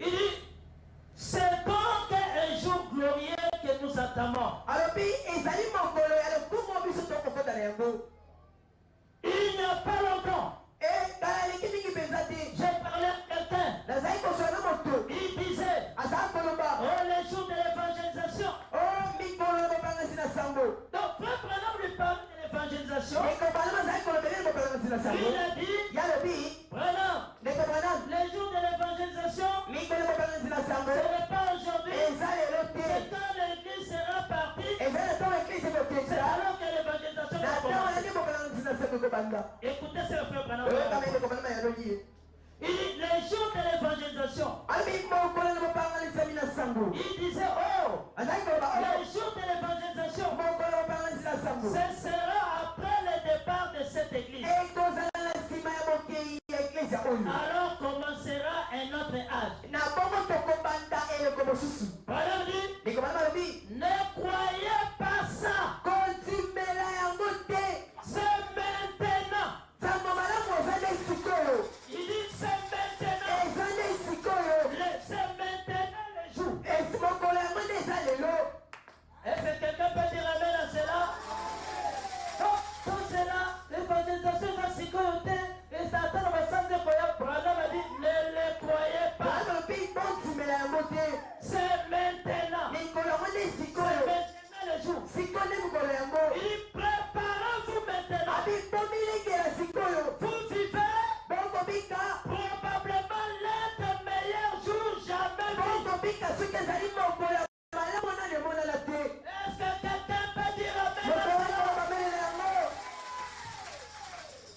Il dit, c'est donc un jour glorieux que nous attendons. Il n'y a pas longtemps, j'ai parlé à quelqu'un. Il disait, oh, les jours de l'évangélisation. Donc, frère Branham lui parle de l'évangélisation. Il a dit, Branham, les jours de l'évangélisation, ce n'est pas aujourd'hui. C'est quand l'église sera partie. C'est alors que l'évangélisation va commencer. Écoutez, c'est le frère Branham. Il dit, les jours de l'évangélisation. Il disait, oh, les jours de l'évangélisation, ce sera après le départ de cette église. Alors commencera un autre âge. Branham dit, ne croyez pas ça. C'est maintenant. Il dit, c'est maintenant. C'est maintenant le jour. Est-ce que quelqu'un peut dire amen à cela? Tout cela, l'évangélisation va s'y côté. Et Satan va s'en dire, Branham a dit, ne le croyez pas. C'est maintenant. C'est maintenant le jour. Il dit, préparez-vous maintenant. Vous vivez probablement l'un des meilleurs jours jamais vus. Est-ce que quelqu'un peut dire amen?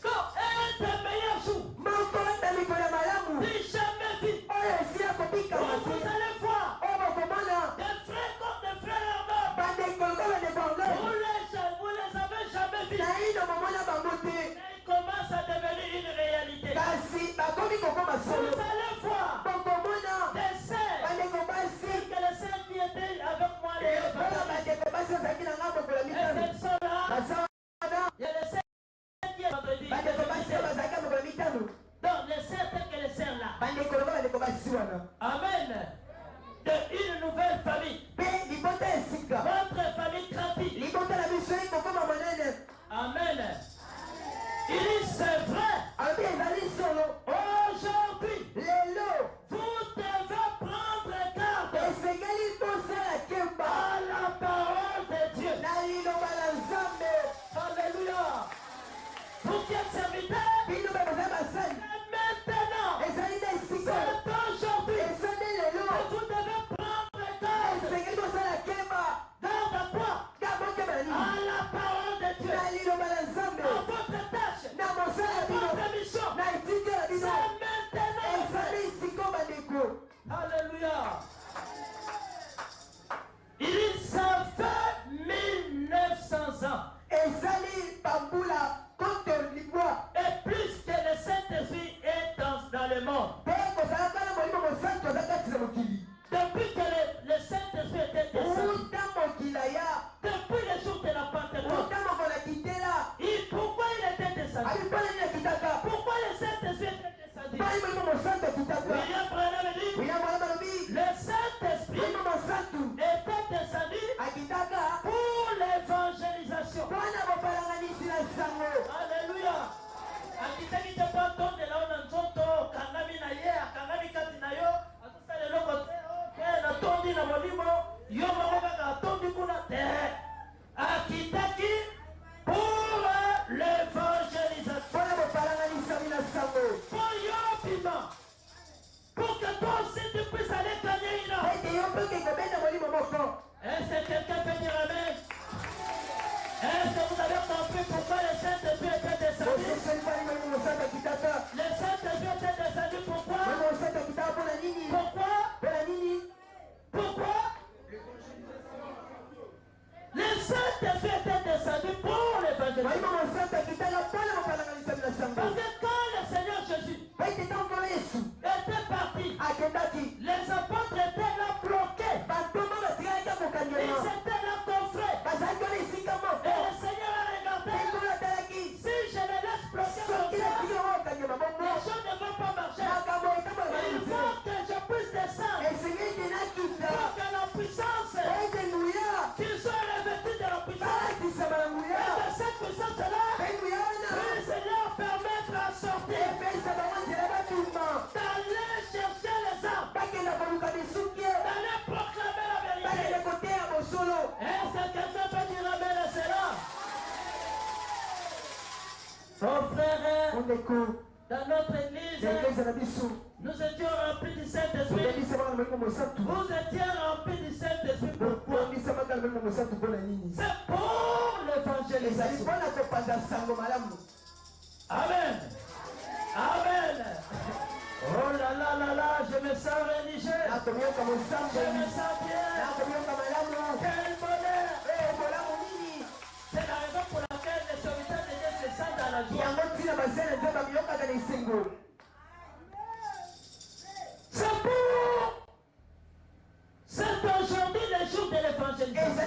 Non, un des meilleurs jours. Ni jamais vu. Vous allez voir des frères comme des frères armés. Vous les avez jamais vus. Et ils commencent à devenir une réalité. Vous allez voir des sœurs. Que les sœurs qui étaient avec moi, elles sont là. Il y a les sœurs qui étaient vendredi. Donc les sœurs telles que les sœurs là. Amen. De une nouvelle famille. Votre famille grandit. Amen. Il dit c'est vrai. Aujourd'hui, vous devez prendre garde à la parole de Dieu. Alléluia. Vous qui êtes serviteurs, maintenant, c'est aujourd'hui que vous devez prendre garde. Garde à quoi? À la parole de Dieu. À votre tâche. À votre mission. C'est maintenant. Alléluia. Il dit ça fait 1900 ans. Et plus que le Saint-Esprit est dans le monde. Depuis que le Saint-Esprit était descendu. Depuis le jour de la Pentecôte. Pourquoi il était descendu? Pourquoi le Saint-Esprit était descendu? William Branham dit, le Saint-Esprit était descendu pour l'évangélisation. Alléluia. Akitaki te pato de la ona nzoto kangami na ye akangami kati na yo atusale loko te ke na tondi na molimo yo moko kaka tondi kuna te akitaki pour l'évangélisation pour yo pima pour que toi aussi tu puisses aller gagner une âme. Est-ce que quelqu'un peut dire amen? Est-ce que vous avez compris pourquoi le Saint-Esprit était descendu? d'aller chercher les âmes, d'aller proclamer la vérité. Est-ce que quelqu'un peut dire amen à cela? Oh frère, dans notre église, nous étions remplis du Saint-Esprit. Vous étiez remplis du Saint-Esprit. Pourquoi? C'est pour l'évangélisation. Amen. Amen. Oh là là là là, je me sens religieux. Je me sens bien. Quel bonheur. C'est la raison pour laquelle les serviteurs de Dieu se sentent dans la joie. C'est pour. C'est aujourd'hui le jour de l'évangélisation.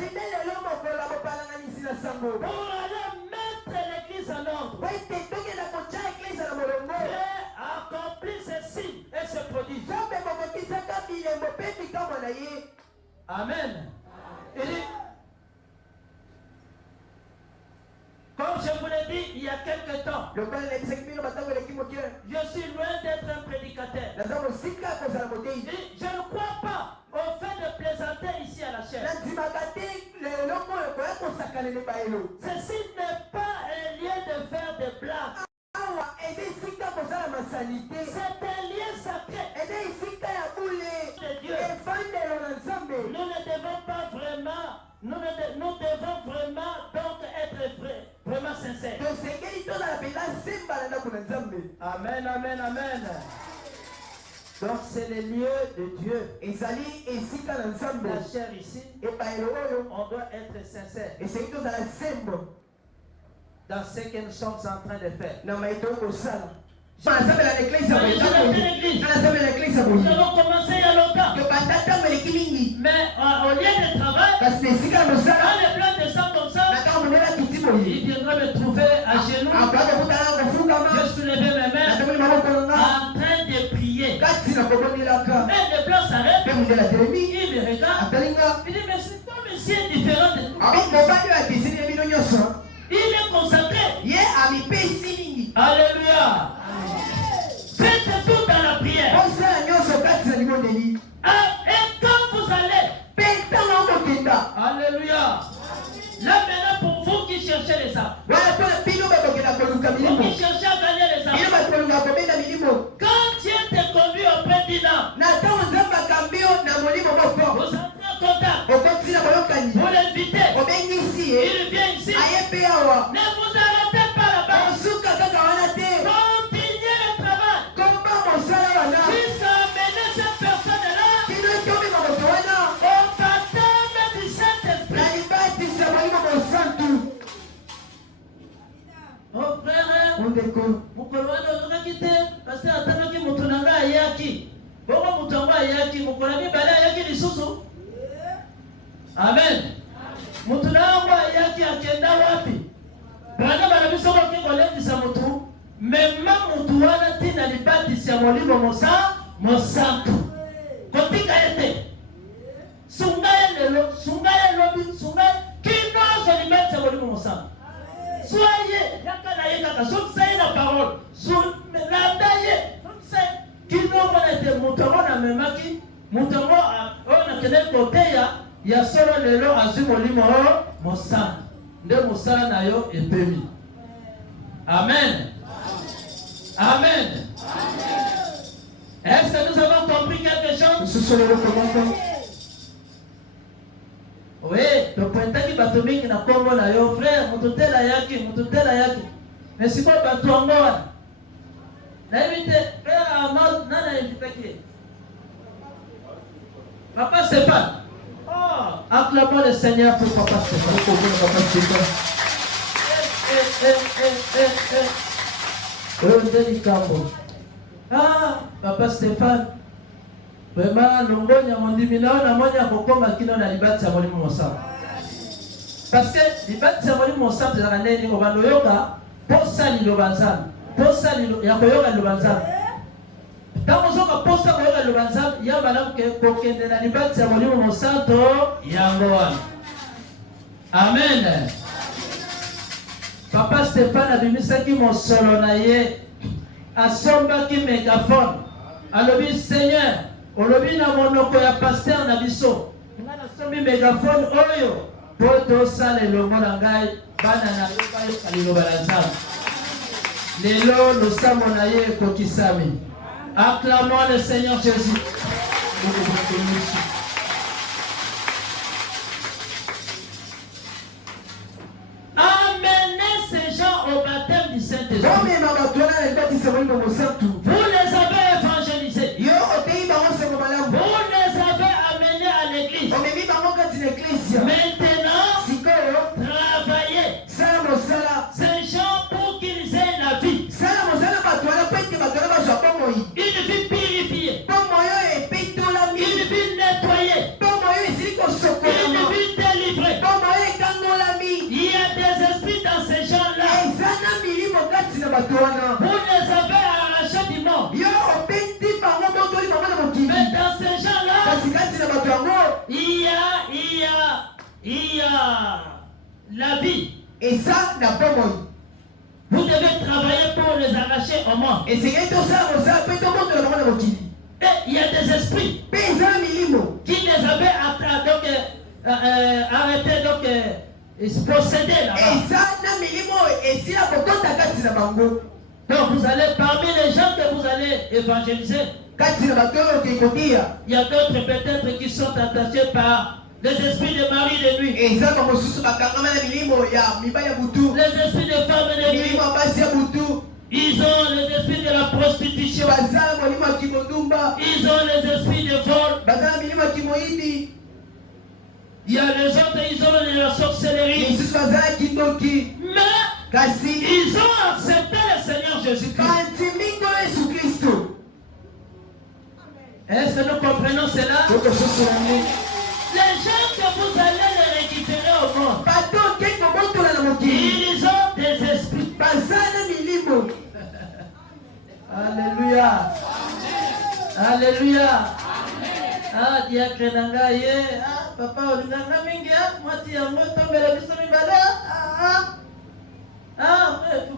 Pour aller mettre l'église en ordre. Dieu accomplit ceci et ce produit. Amen. Il dit, comme je vous l'ai dit il y a quelque temps, je suis loin d'être un prédicateur. Je ne crois pas au fait de plaisanter ici à la chair. Ceci n'est pas un lieu de faire des blagues. C'est un lieu sacré de Dieu. Nous ne devons pas vraiment, nous devons vraiment donc être vraiment sincères. Amen, amen, amen. Donc c'est le lieu de Dieu. La chair ici, on doit être sincère dans ce que nous sommes en train de faire. Nous avons commencé il y a longtemps. Mais au lieu de travail, quand les blancs descendent comme ça, il viendra me trouver à genoux. Je soulevais mes mains en train de prier. Et le blanc s'arrête. Il me regarde. Il dit, mais c'est comme si c'est différent de nous. Il est consacré. Alléluia. Faites tout dans la prière. Et quand vous allez, alléluia. Là maintenant pour vous qui cherchez les âmes, vous qui cherchez à gagner les âmes, quand Dieu te conduit auprès d'une âme, vous entrez en contact, vous l'invitez, il vient ici, ne vous arrêtez pas là-bas, continuez le travail, jusqu'à amener cette personne-là au baptême du Saint-Esprit. Oh frère, mukolo wana ozokaki te parce que atamaki moto na ngai ayaki bongo moto yango ayaki mokolo mibale ayaki lisusu. Amen. Moto na yango ayaki akenda wapi? Bana bana biso koki kolendisa motu mema motu wana tina libatisi ya molimo mosantu kotika ete sunga lelo sunga lobi sunga kino zo libatisi ya molimo mosantu. Soyez, soyez la parole, soyez qui nous a été montré à Memaki, montré à quel côté il y a solo le lot à Zumolimo, Mossan, de Mossan Nayo et Pemi. Amen. Amen. Est-ce que nous avons compris quelque chose? Oui, le pointage qui va tomber qui n'a pas bon là, frère, mon totel a yaki. Mais si quoi, tu en vois. L'invité, frère Ahmad, n'a invité qui? Papa Stéphane. Oh, acclamons le Seigneur pour Papa Stéphane. Ah, Papa Stéphane. Vraiment, l'ongonya mondimina na monya kokoma kino na libati ya molimo mosantu. Parce que libati ya molimo mosantu za nani ko bando yoka posa liloba nzambe. Posa ya koyoka liloba nzambe. Tango zoka posa koyoka liloba nzambe ya balamu ke kokende na libati ya molimo mosantu yango wana. Amen. Papa Stéphane abimisaki mosolo na ye asombaki mégaphone. Alobi Seigneur, olobi na monoko ya pasteur na biso. Nga nasombi mégaphone oyo po tosala elongo na ngai bana na yo bayoka liloba la Nzambe. Lelo losambo na ye ekokisami. Acclamons le Seigneur Jésus. Amenez ces gens au baptême du Saint-Esprit. Vous les avez évangélisés. Vous les avez amenés à l'église. Maintenant, travaillez ces gens pour qu'ils aient la vie. Une vie purifiée. Une vie nettoyée. Une vie délivrée. Il y a des esprits dans ces gens-là. Vous les avez arrachés du monde. Mais dans ces gens-là, il y a la vie. Et ça, n'a pas moi. Vous devez travailler pour les arracher au monde. Et c'est que ça, et il y a des esprits qui les avaient arrêtés, donc possédés là-bas. Donc vous allez, parmi les gens que vous allez évangéliser, il y a d'autres peut-être qui sont attachés par les esprits de mari de nuit. Les esprits de femmes de nuit. Ils ont les esprits de la prostitution. Ils ont les esprits de vol. Il y a les autres, ils ont de la sorcellerie. Mais ils ont accepté le Seigneur Jésus-Christ. Est-ce que nous comprenons cela? Les gens que vous allez les récupérer au monde, ils ont des esprits. Alléluia. Alléluia. Ah, diacre nanga ye. Ah, papa olinganga mingi ah, mwati yango tombela biso mibala.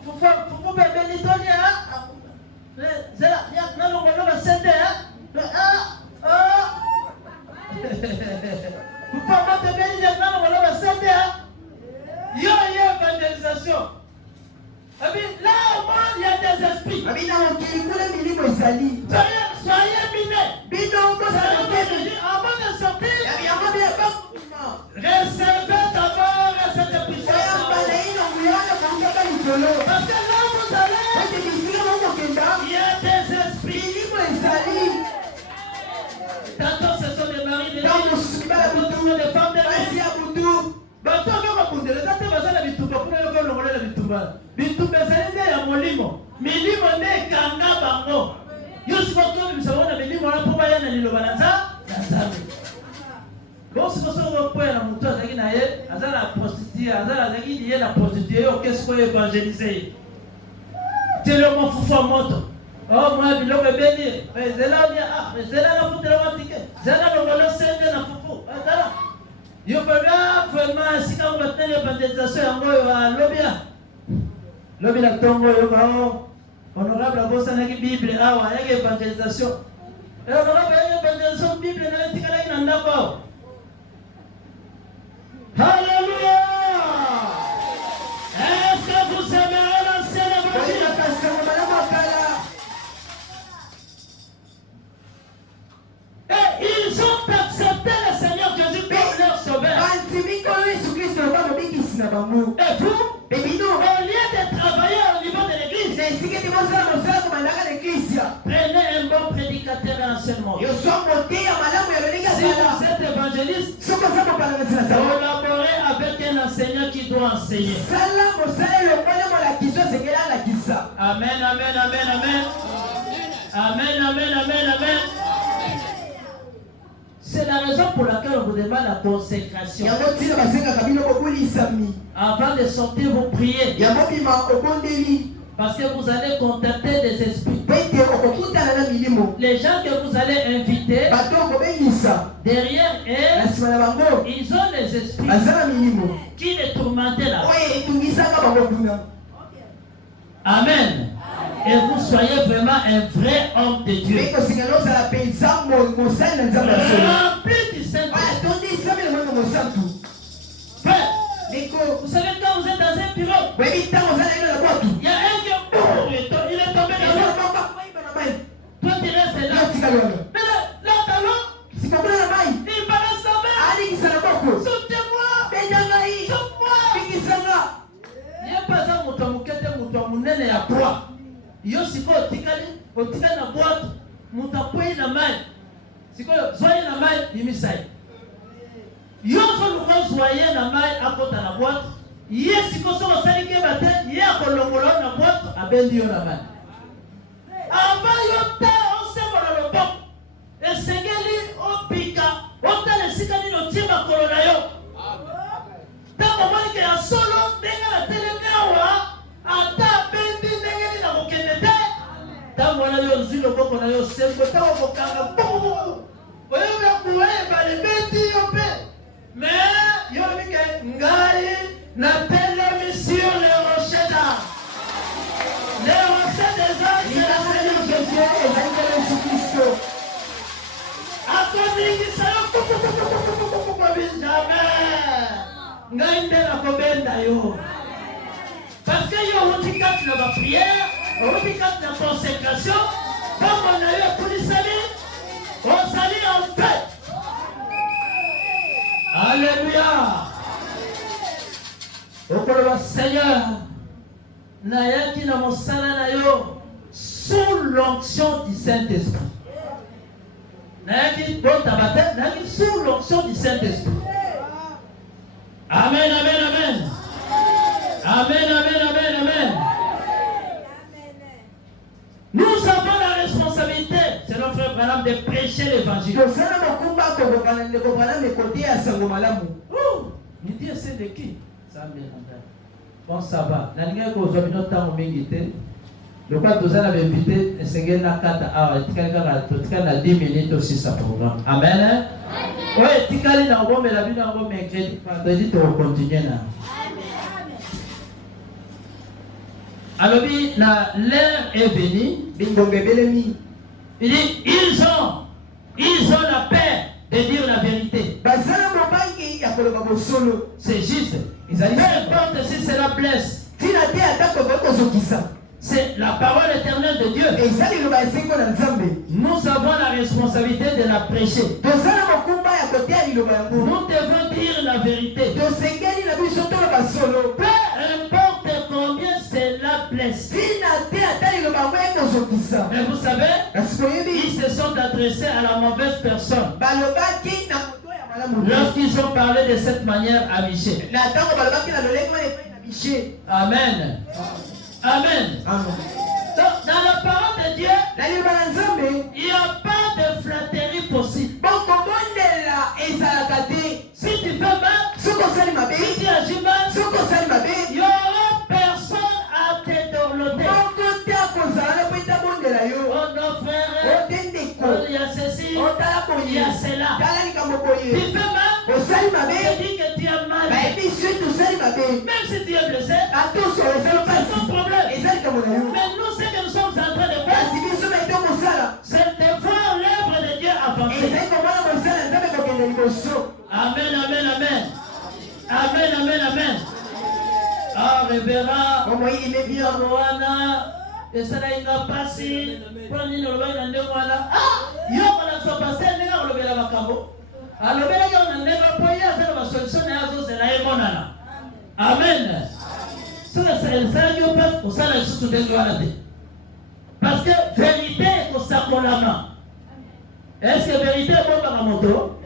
Fufu bebe litoni ah. Zela ya nalongo no basende ah. Fufu mote beli ya nalongo no basende ah. Yo évangélisation. Là au monde il y a des esprits. Soyez minés. Avant de sortir, recevez d'abord cette puissance. Parce que là vous allez, il y a des esprits. Tantôt ce sont des maris de nuit, tantôt ce sont des femmes de nuit. Milimo ne kanga bango. Yusufu kwa msawona milimo hapo baya na lilobanza Nzambe. Bosi bosi kwa na mtu azaki na ye azala prostituée azala azaki ye na prostituée yo qu'est-ce qu'on évangéliser. Telo mofufa moto. Oh moi biloko beni. Zela ni zela na futa la matike. Zela no ngolo sende na fufu. Azala. Yo pega vraiment sika ngotele évangélisation yango ya lobia. Lobia tongo yo bao. Honorable Abosa na Bible awa ya évangélisation. Et honorable évangélisation Bible na tikala ina ndako. Alléluia. Est-ce que vous aimez l'ancien évangile? Et ils ont accepté le Seigneur Jésus comme leur sauveur. Et vous, au lieu de travailler au niveau de l'église, prenez un bon prédicateur et enseignement. Si vous êtes évangéliste, collaborez avec un enseignant qui doit enseigner. Amen, amen, amen, amen. Amen, amen, amen, amen. C'est la raison pour laquelle on vous demande la consécration. Avant de sortir, vous priez. Parce que vous allez contacter des esprits. Les gens que vous allez inviter, derrière eux, ils ont les esprits qui les tourmentent là. Amen. Et vous soyez vraiment un vrai homme de Dieu. Rempli du Saint-Esprit. Vous savez, quand vous êtes dans un bureau, il y a un qui il est tombé dans l'eau. Toi, tu restes là. Mais là, dans l'eau, il balance sa main. Sautez-moi. Saute-moi. Il n'y a pas ça, il y a poids. Yo siko otika na boîte mutakwei na mai siko zoye na mai bimisai yo so luko zoye na mai akota na boîte ye siko so salike bate ye akolongola na boîte abendi yo na mai ava yo ta osema na loboko esengeli opika otale sika nino tima kolona yo tango moni ke solo denga na telemewa ata bendi ndenge na kokende te tango na yo nzilo boko na yo sembo tango kokanga bobo oyo ya kuwe bale bendi yo pe mais yo mike ngai na tele mission le rocheda le rocheda des anges Jésus et Jésus Christ akoningi sayo kuku jamais ngai ndela kobenda yo. Parce que yo otikati na ba prière, otikati na consécration, comme on a eu pour les salir, on salit en paix. Alléluia. Okolo Seigneur, nayaki na mosala na yo sous l'onction du Saint-Esprit. Nayaki botabate, nayaki sous l'onction du Saint-Esprit. Amen, amen, amen. Amen, amen, amen, amen. Nous avons la responsabilité, c'est notre frère Branham, de prêcher l'évangile. Il dit c'est de qui? Bon, ça va. Le quoi nous avons invité, c'est que la carte a 10 minutes aussi ça programme. Amen. Oui, Tikali na bon mais la vie na bon mais crédit vendredi tu continuer là. Alors l'heure est venue. Il dit ils ont la paix de dire la vérité. C'est juste. Peu importe si cela blesse. C'est la parole éternelle de Dieu. Nous avons la responsabilité de la prêcher. Nous devons dire la vérité. Peu importe combien cela blesse. Mais vous savez, ils se sont adressés à la mauvaise personne. Lorsqu'ils ont parlé de cette manière à Michel. Amen. Amen. Donc, dans la parole de Dieu, il n'y a pas de flatterie possible. Si tu fais mal, si tu agis mal, il n'y aura personne à te dorloter. Oh non frère, il y a ceci, il y a cela. Tu fais mal, tu dis que tu as mal. Même si tu es blessé, c'est ton problème. Mais nous, ce que nous sommes en train de faire, c'est de voir l'œuvre de Dieu avancer. Amen, amen, amen. Amen, amen, amen. Ah, révérend, Moana, et ça n'a passé. Prenez le bain dans le mois là. Ah, yo, on a fait passer le nez, on le met là, alors, on a pas la solution, c'est la émonana. Amen. Ça, parce que vérité est au sacolamment. Est-ce que vérité est bon par la moto?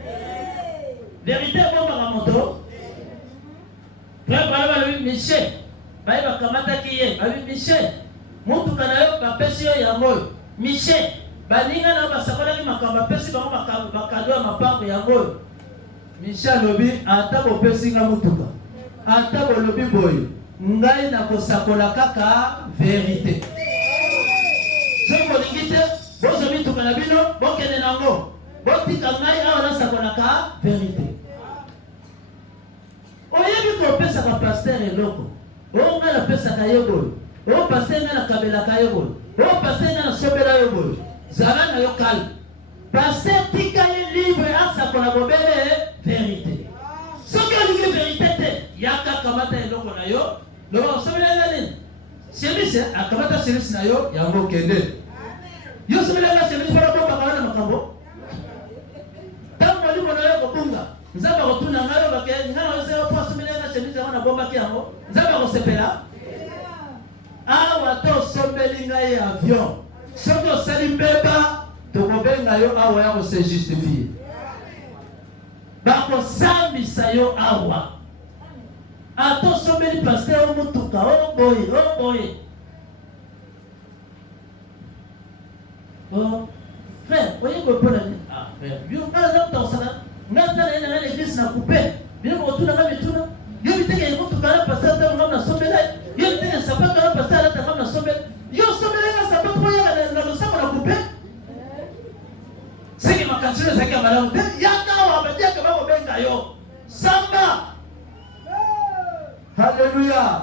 Vérité est bon par la moto? Frère, par exemple, Michel, Baïba Kamata qui est, avec Michel, Moutou Kanayo, Papesio Yangoy, Michel, Baninga na basakola ki makamba pesi bango makado ya mapango yangoy. Michel lobi ata bopesi nga mutuka. Ata bolobi boyo. Ngai na kosakola kaka vérité. So bolingi te bozo mituka na bino bokende nango. Botika ngai awa na sakola ka vérité. Oyebi kopesa ka pasteur eloko. O nga na pesa ka yebolo. O pasteur nga na kabela ka yebolo. O pasteur nga na sobela zala na yo calme. Pasteur tika ye libre asa kona bobele vérité. Soki olingi vérité te, yaka kamata eloko na yo, loba osobelela nini? Service akamata service na yo yango kende. Yo osobelela service para bomba kana makambo. Tangu mwalimu na yo kubunga, nzaba kotuna ngayo bake, ngana yo sema kwa osobelela service na bomba kiango, nzaba kosepela. Awa to osombeli ngai avion. Soki osali mbeba, tokobenga yo awa ya kose justifie. Bakosambisa yo awa. Ato sombeli pasteur omutuka, oh boy. Oh, frère, oye kopona ni. Ah, frère, yo kala na tosana. Ngata na l'église na coupé. Bien retourna na mituna. Yo biteke mutuka na pasteur ta ngam na sombela. Yo biteke sapaka na pasteur ta ngam na sombela. Yo sombela na sapaka po ya na losako na coupé. Siki makansule zaki malamu. Yaka wa badia kama obenga yo. Samba. Hallelujah.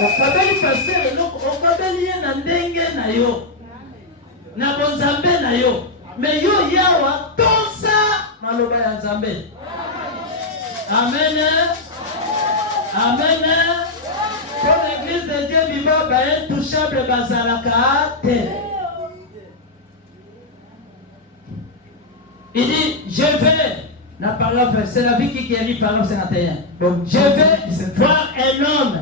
Okabeli pasteur eloko okabeli ye na ndenge na yo. Na bonzambe na yo. Me yo yawa tosa maloba ya nzambe. Amen. Amen. Pour l'église de Dieu vivant ba intouchable bazalaka te. Il dit je vais. La parole, c'est la vie qui guérit, parole 51. Donc, je vais voir un homme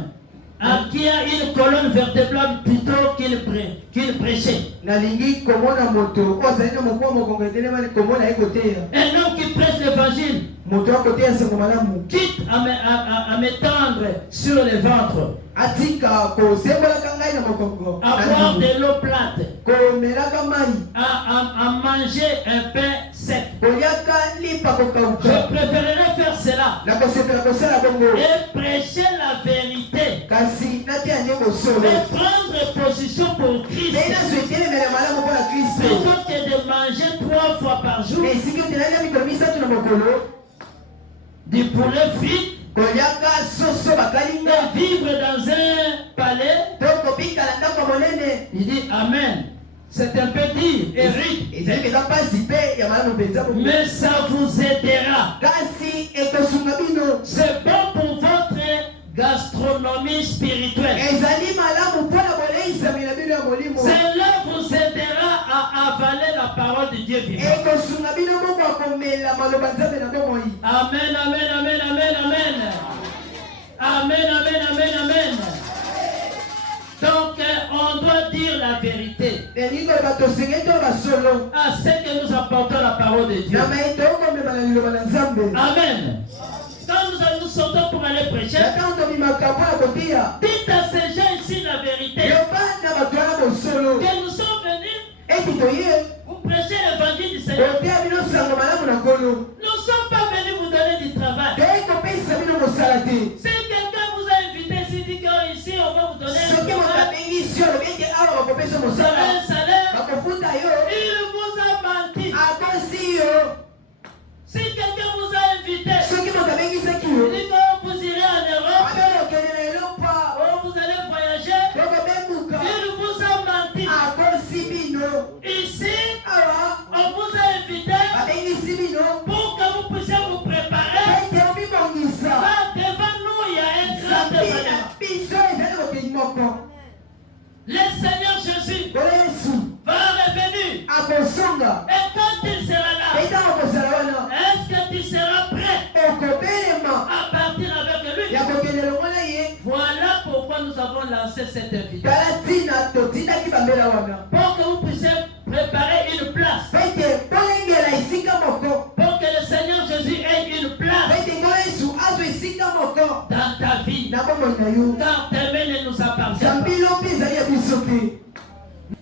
qui a une colonne vertébrale plutôt qu'il prêchait. Un homme qui prêche l'évangile, quitte à m'étendre sur le ventre, à boire de l'eau plate, à manger un pain sec. Je préférerais faire cela et prêcher la vérité et prendre position pour Christ plutôt que de manger 3 fois par jour du poulet frit et vivre dans un palais. Il dit Amen. C'est un peu dire, Eric, mais ça vous aidera. C'est bon pour votre gastronomie spirituelle. Cela vous aidera à avaler la parole de Dieu vivant. Amen, amen, amen, amen, amen. Amen, amen, amen, amen. Donc, on doit dire la vérité à ce que nous apportons la parole de Dieu. Amen. Quand nous sortons pour aller prêcher, dites à ces gens ici la vérité. Que nous sommes venus pour prêcher l'évangile du Seigneur. Nous ne sommes pas venus vous donner du travail. Si quelqu'un vous a invité, s'il dit qu'ici on va vous donner un salaire, il vous a menti. Si quelqu'un vous a invité, il dit que vous irez en Europe, vous allez voyager, il vous a menti. Ici, on vous a invité pour que vous puissiez vous préparer. Là, devant nous, il y a un grand événement. Le Seigneur Jésus va revenir. Et quand il sera là, est-ce que tu seras prêt à partir avec lui? Voilà pourquoi nous avons lancé cette invitation. Pour que vous puissiez préparer une place. Pour que le Seigneur Jésus ait une place dans ta vie. Car tes mains ne nous appartiennent pas.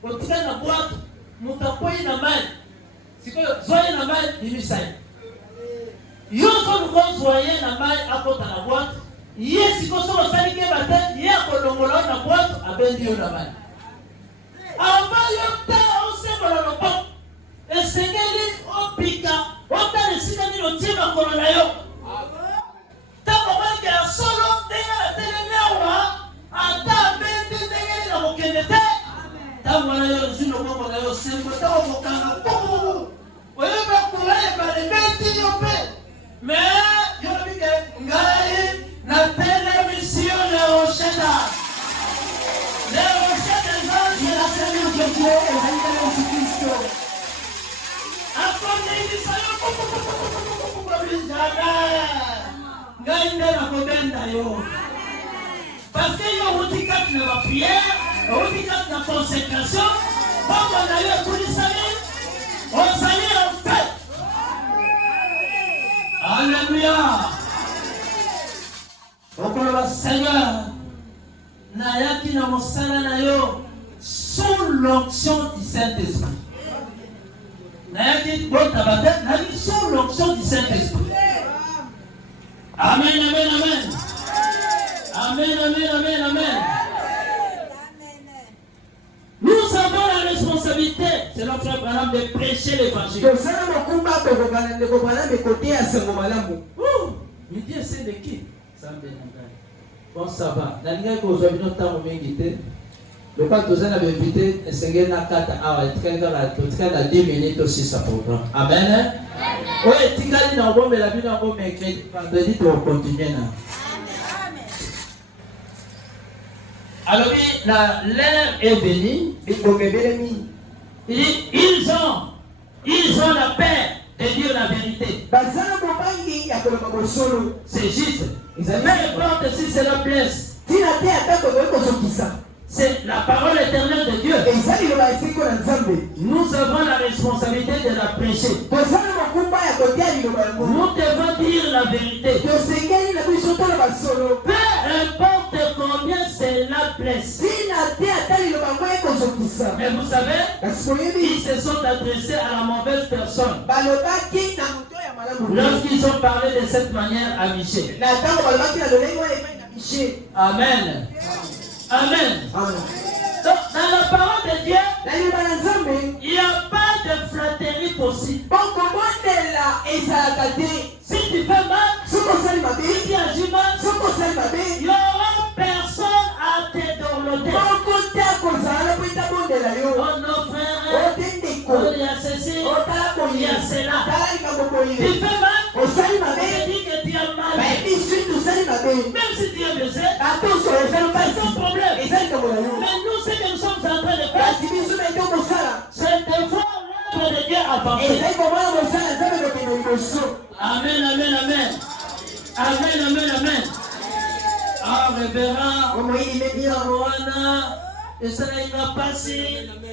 Otika na boîte, mutakoyi na mai. Siko zoye na mai bimisai. Yoso nuko zoye na mai akota na boîte. Yesiko so basali ke bate, ye akolongola na boîte abendi yo na mai. Ava yota osembola no pop. Esengeli opika, ota nesika ni lotiba kono na yo. Tabo bange solo denga la telemewa, ata bendi denga na mokendete. asembote okokanga oyeba koye balebeti yo mpe mais yolobi ke ngai na télévision le rocheda ngai nde nakobenda yo parce que yo outi kati na bapriere outi kati na consécration bongo na yo ekulisani ozali en fait. Alléluia. okoloba Seigneur nayaki na mosala na yo sous l'onction du Saint-Esprit. Nayaki kota bate nayaki sous l'onction du Saint-Esprit. Amen, amen, amen. Amen, amen, amen, amen. Nous avons la responsabilité, c'est notre frère Branham, de prêcher l'évangile. Mais Dieu c'est de qui? Bon, ça va. Dans le cas où vous avez notre temps, le cas où vous avez invité, c'est que na kata awa, tu as 10 minutes aussi ça programme. Amen. Oui, tu as dit dans le bon, mais la vie dans le bon, mais vendredi tu vas continuer là. Alors l'heure est venue. Ils ont la paix de dire la vérité. C'est juste. Peu importe si c'est la blesse. C'est la parole éternelle de Dieu. Nous avons la responsabilité de la prêcher. Nous devons dire la vérité. Peu importe combien c'est la blesse. Mais vous savez, ils se sont adressés à la mauvaise personne. Lorsqu'ils ont parlé de cette manière à Michel. Amen. Amen. Donc, dans la parole de Dieu, il n'y a pas de flatterie possible. Si tu fais mal, si tu agis mal, il n'y aura personne à te dorloter. Oh non, frère, il y a ceci, il y a cela. Tu fais mal, on te dit que tu as mal. Même si tu es blessé, c'est ton problème. Mais nous, ce que nous sommes en train de faire, c'est de voir l'œuvre de Dieu avancer. Amen, amen, amen. Amen, amen, amen. Ah, révérend, Roana, et ça n'a pas passé.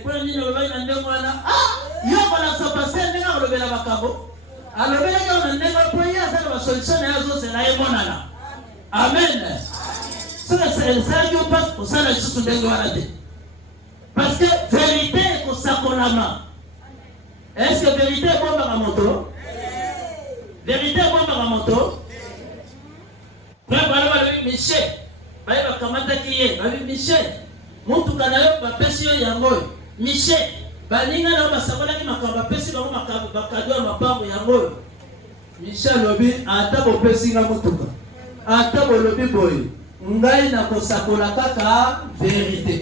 Prenez le bain dans le mois. Ah, il y a pas la passé, mais on le met la macabo. Alors, on a prié à la solution, et c'est la émonana. Amen. Ça, c'est le salut passe pour ça, la chose de l'Ouarade. Parce que vérité est pour ça qu'on a main. Est-ce que vérité est bon par la moto? Vérité est bon par la moto? Frère, voilà, Michel. Baïba Kamata qui est, Michel. Montu Kanayo, Bapesio Yangoy. Michel. Baninga na basabala ki makamba pesi bango makadwa mapango yangoy. Michel lobi ata bo pesi nga mutuka. Ata bo lobi boy. Ngai na kosakola kaka vérité.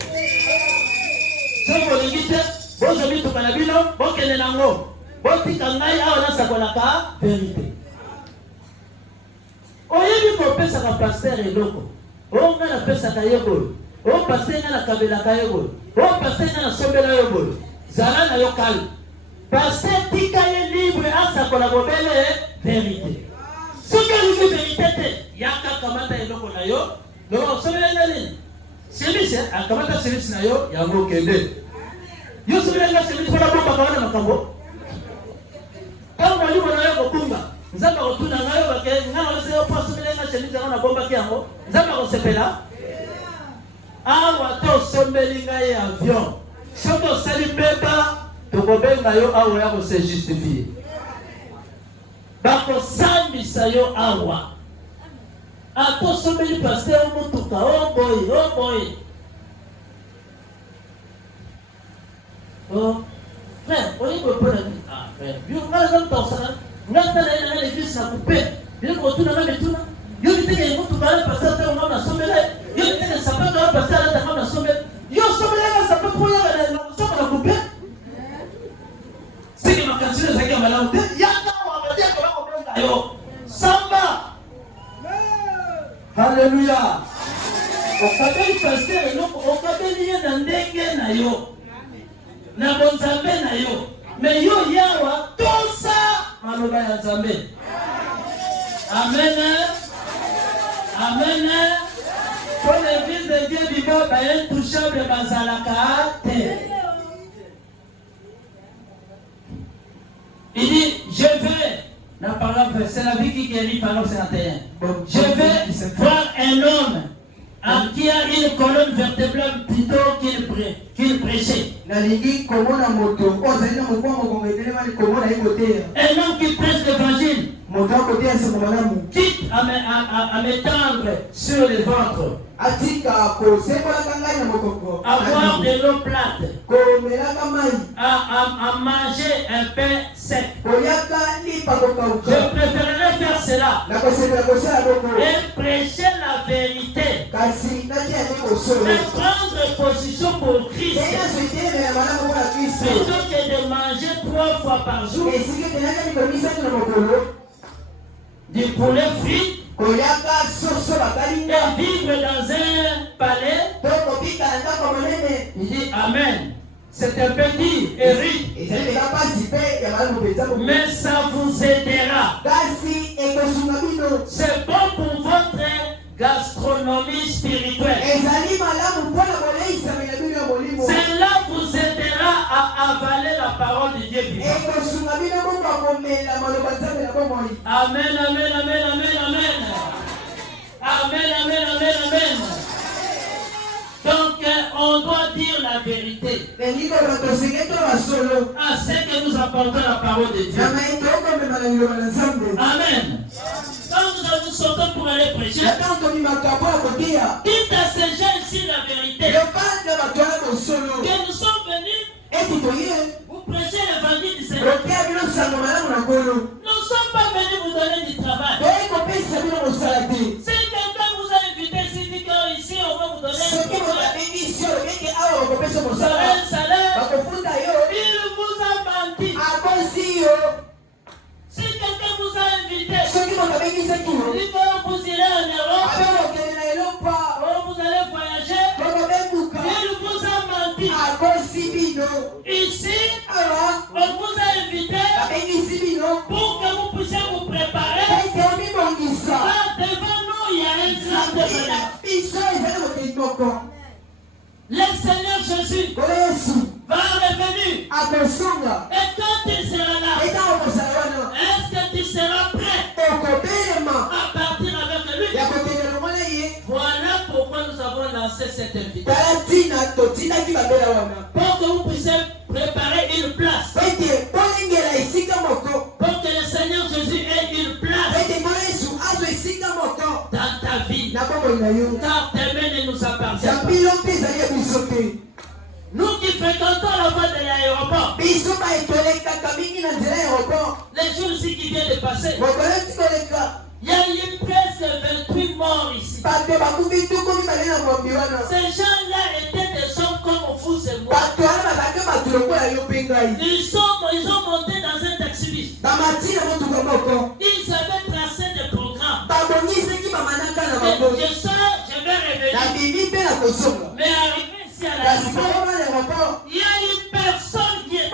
C'est pour l'égité, bon je vis tout à la ville, bon qu'elle est là-haut. Bon tika ngai a ona sakola ka vérité. Oyebi ko pesa ka pasteur eloko. O nga na pesa ka yebo. O pasteur nga na kabela ka yebo. O pasteur nga na sombela yebo. Zala na yokal. Pasteur tika ye libre a sakola bobele vérité. Ce que vous dites vérité, yaka kamata eloko na yo. Non, sombela nani. Service, a kamata service na yo yango kende. Yo sombela nga service pour la bomba ka wana makambo. Quand on livre na yo ko kumba. Nzamba ko tuna na yo bake ngana se yo passe sombela nga service na bomba ki yango. Nzamba ko sepela. Awa to sombeli nga ye avion. Soko sali beba to ko benga yo awa ya ko se justifier. Bako sambisa yo awa. Ato sombeli pasteur mutuka oh boy. Oh frère, on est pas là. Ah frère, yo ngala comme ça. Ngata na l'église na coupé. Bien ko tuna na metuna. Yo biteke mutuka na pasteur ta ngana sombele. Yo biteke sapato na pasteur ta ngana sombele. Yo sombele na sapato ya na sombele na coupé. transfert ezalaki ya malamu te yaka wabadiaka bakobenga yo samba. Haleluya. Okabeli pasteur eloko okabeli ye na ndenge na yo na bonzambe na yo me yo yawa tosa maloba ya nzambe. Amen. Amen. Pour l'église de Dieu vivant, intouchable bazalaka te. Il dit, je vais, la parole, c'est la vie qui guérit, parole 51. Je vais voir un homme qui a une colonne vertébrale plutôt qu'il prêchait. Un homme qui prêche l'évangile. Quitte à m'étendre sur le ventre, avoir de l'eau plate, à manger un pain sec. Je préférerais faire cela et prêcher la vérité et prendre position pour Christ plutôt que de manger 3 fois par jour du poulet frit et vivre dans un palais. Il dit Amen. C'est un petit hérite, mais ça vous aidera. C'est bon pour votre gastronomie spirituelle. Cela vous aidera à avaler la parole de Dieu vivant. Amen, amen, amen, amen, amen. Amen, amen, amen, amen. Donc, on doit dire la vérité. À ce que nous apportons la parole de Dieu. Amen. Quand nous sortons pour aller prêcher, dites à ces gens ici la vérité. Que nous sommes venus vous prêcher l'évangile du Seigneur. Nous ne sommes pas venus vous donner du travail. Si quelqu'un vous a invité ici, dit qu'ici on va vous donner un salaire, il vous a menti. Si quelqu'un vous a invité, dit que vous irez en Europe, vous allez voyager, il vous a menti. Ici, on vous a invité pour que vous puissiez vous préparer. Là, devant nous, il y a un grand débat. Le Seigneur Jésus va revenir. Et quand il sera là, est-ce que tu seras prêt à partir avec lui? Voilà pourquoi nous avons lancé cette invitation. Pour que vous puissiez préparer une place. Pour que le Seigneur Jésus ait une place dans ta vie. Car tes mains ne nous appartiennent pas. Nous qui fréquentons la voie de l'aéroport, les jours ici qui viennent de passer, il y a eu presque 28 morts ici. Ces gens-là étaient des hommes comme vous et moi. Ils ont monté dans un taxi. Ils avaient tracé des programmes. Et je vais revenir. Mais arrivé ici à l'aéroport, il y a une personne qui est même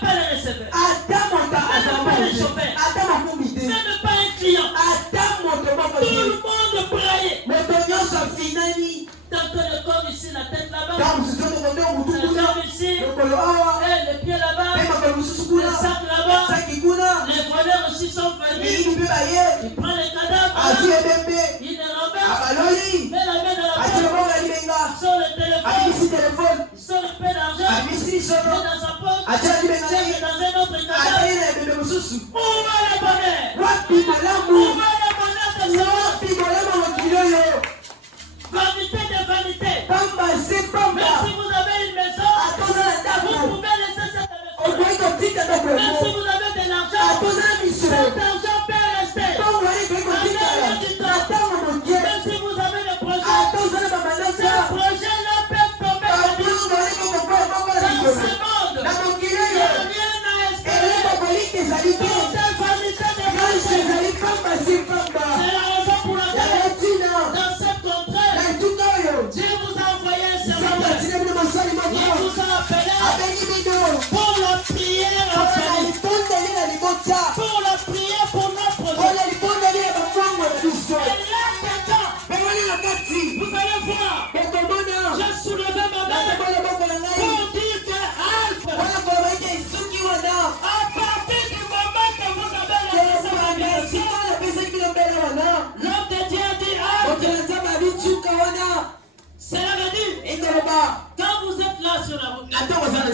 pas le receveur, même pas le chauffeur, même pas un client. Tout le monde braillait. Tantôt le corps ici, la tête là-bas, la jambe ici, les pieds là-bas, le sac là-bas, les voleurs aussi sont venus. Ils prennent les cadavres, ils les renversent, met la main dans la poche, sort le téléphone, sort le peu d'argent, met dans sa poche, met dans un autre cadavre. Où va le bonheur? Où va le bonheur de soi? Vanité de vanité. Même si vous avez une maison, vous pouvez laisser cette maison. Même si vous avez de l'argent, cet argent peut rester. Même si vous avez des projets, ces projets-là peuvent tomber dans ce monde.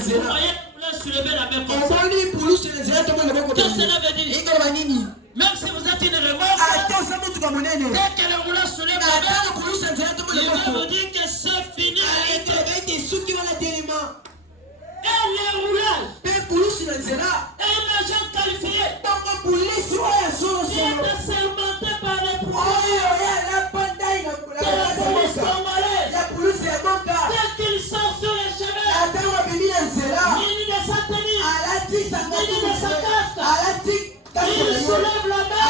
soulever la main comme ça. Qu'est-ce que cela veut dire? Même si vous êtes une remorque, dès que le rouleau soulève la main, il va vous dire que c'est fini. Et le roulage est un agent qualifié. Il est assermenté par les police congolaise. Dès qu'ils sont sur les chemins, muni de sa tenue, muni de sa casque, il soulève la main.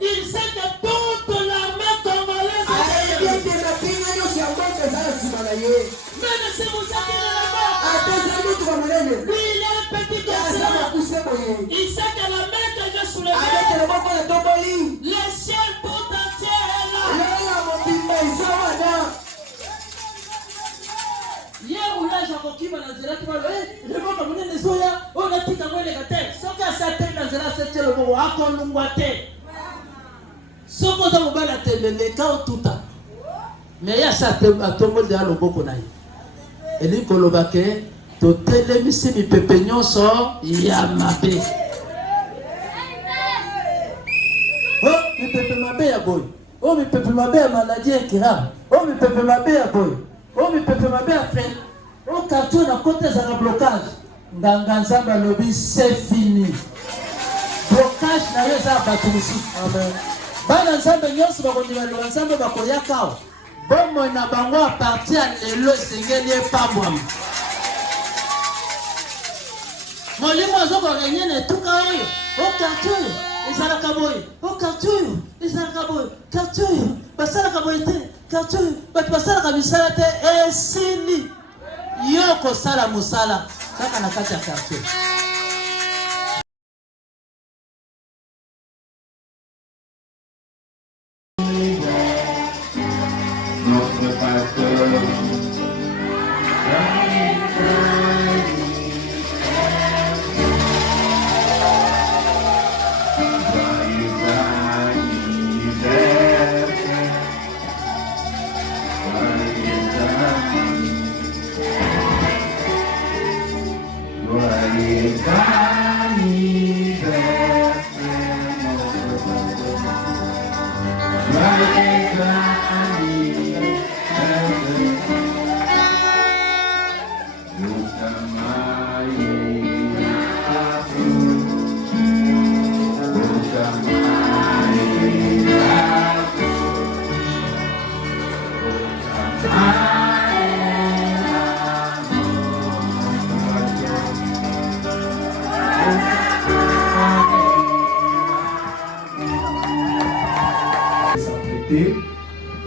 Il sait que toute l'armée congolaise est même si vous êtes là-bas, lui il est un petit garçon. Il sait que la main que je soulevais, le ciel tout entier est là. Hier ou là, j'ai compris ma nazera qui m'a dit, je vois comme on est des soya, on a tout à voir les gâteaux. Sauf qu'à certains nazera, c'est le mot, à qu'on nous boite. Sauf qu'on a ouvert la télé, les cas tout à. Mais il y a certains à tout le monde à l'oboko naï. Et lui, kolobake, to telemisi mi pepe nyonso ya mabe. Oh, mi pepe mabe ya boy. Oh, mi pepe mabe ya maladie incurable. Oh, mi pepe mabe ya boy. Oh, mi pepe mabe ya fait. Oh, carton à côté ça blocage. Nganga nzamba lobi c'est fini. Blocage na yo za batumusi. Amen. Bana nzamba nyonso bakondima lo nzamba bakoya kawa. Bon, mon abango à partir de l'eau, c'est gagné pas moi. Mon limo zo ko gagné ne tout ka oyo. O carton, ezala kaboy. O carton, ezala kaboy. Carton, basala kaboy te. Carton, basala ka misala te esini. Yo ko sala musala kaka na kati ya carton.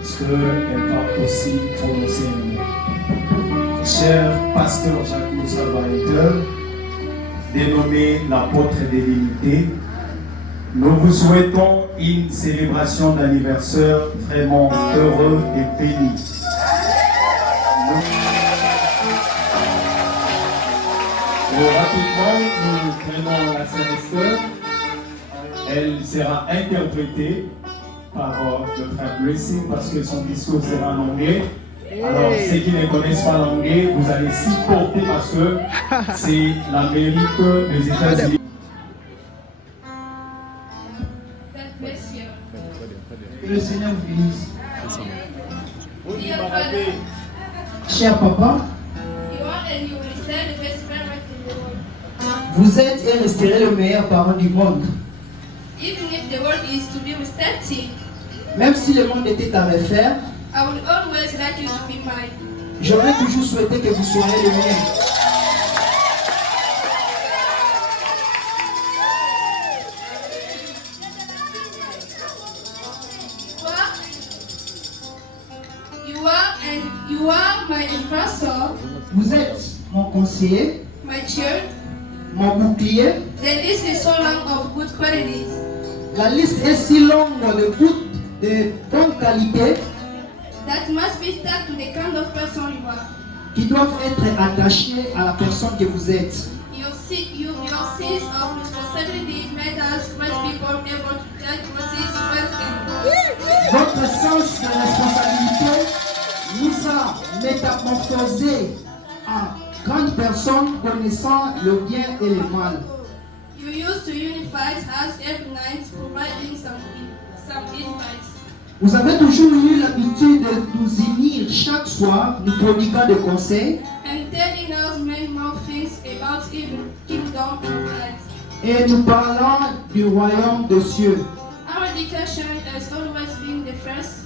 Est-ce qu'elle va aussi prononcer un mot? Cher pasteur Jacques Moussa Barreteur, dénommé l'apôtre des limités, nous vous souhaitons une célébration d'anniversaire vraiment heureuse et bénie. Rapidement, nous prenons la Saint-Esther. Elle sera interprétée par le frère Blessing parce que son discours sera en anglais. Alors, ceux qui ne connaissent pas l'anglais, vous allez s'y porter parce que c'est l'Amérique des États-Unis. Que le Seigneur vous bénisse. Cher papa, vous êtes et resterez le meilleur parent du monde. Even if the world is to be static, même si le monde était à refaire, I would always like you to be mine. J'aurais toujours souhaité que vous soyez le mien. You are my advisor. Vous êtes mon conseiller, my shield, mon bouclier. The list is so long of good qualities. La liste est si longue de bonnes qualités that must be stuck to the kind of person you are. Qui doivent être attachées à la personne que vous êtes. Your sense of responsibility made us great people able to judge what is right and wrong. Votre sens de responsabilité nous a métamorphosés en grande personne connaissant le bien et le mal. You used to unify us every night, providing some advice. Vous avez toujours eu l'habitude de nous unir chaque soir, nous prodiguant des conseils And telling us many more things about kingdom of light. et nous parlant du royaume des cieux. Our education has always been the first.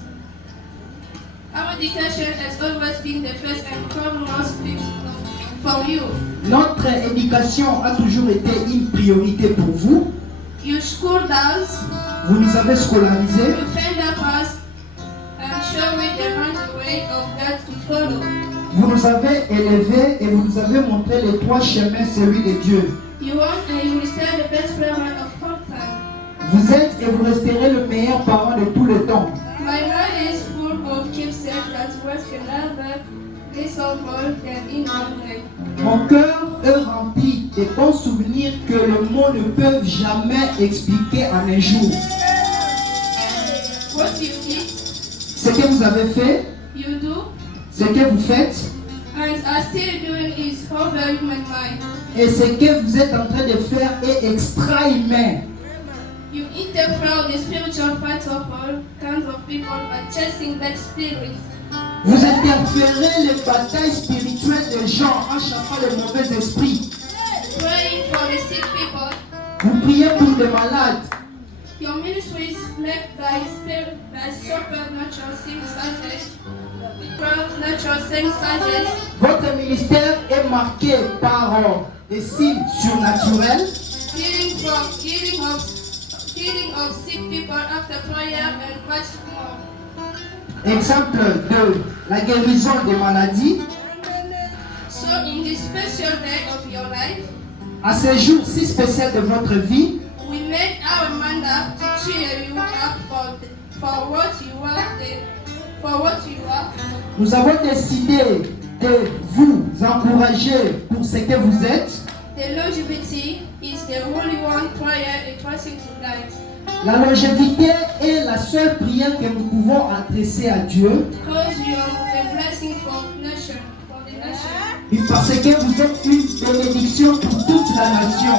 Our education has always been the first and foremost thing for you. Notre éducation a toujours été une priorité pour vous. You schooled us, Vous nous avez scolarisés, you trained us, and showed me the right way of God to follow. vous nous avez élevés et vous nous avez montré les trois chemins, celui de Dieu. You want and you will stay the best parent of all time. Vous êtes et vous resterez le meilleur parent de tous les temps. My mind is full of keepsake that words can never be so more than in one way. Mon cœur est rempli des bons souvenirs que les mots ne peuvent jamais expliquer en un jour. What you did, Ce que vous avez fait, you do, ce que vous faites and are still doing is over human mind. et ce que vous êtes en train de faire est extra-humain. You interfere the spiritual fight of all kinds of people by chasing that spirit. Vous interférez les batailles spirituelles des gens en chassant les mauvais esprits. Praying for the sick people. Vous priez pour les malades. Your ministry is led by spirit, by supernatural sages. Votre ministère est marqué par des signes surnaturels, Healing of sick people after prayer and much more. exemple de la guérison des maladies. So in this special day of your life, À ce jour si spécial de votre vie, we made our mind up to cheer you up for what you are. nous avons décidé de vous encourager pour ce que vous êtes. The longevity is the only one prayer addressing tonight. La longévité est la seule prière que nous pouvons adresser à Dieu. Because you are a blessing for the nation. Et parce que vous êtes une bénédiction pour toute la nation.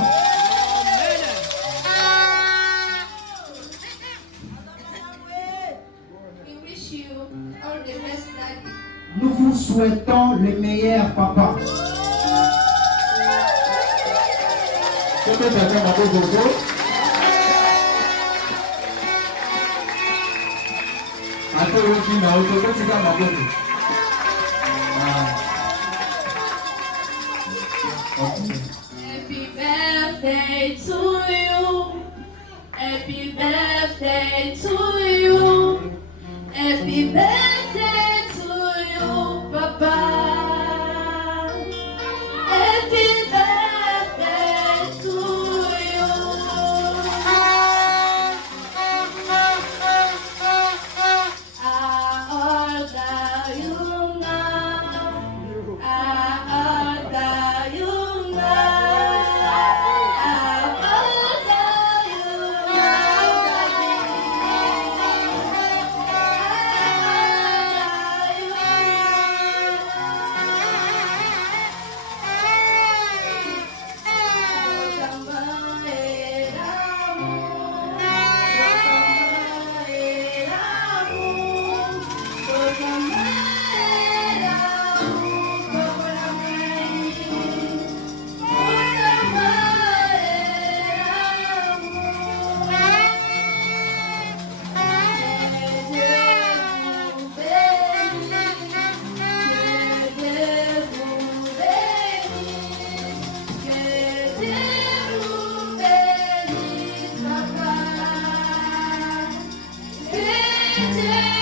We wish you all the best, Daddy. Nous vous souhaitons le meilleur, papa. Happy birthday to you. Happy birthday to you. Happy birthday to you, Papa. Happy birthday to you. I order you now. I order you now. I order you Papa.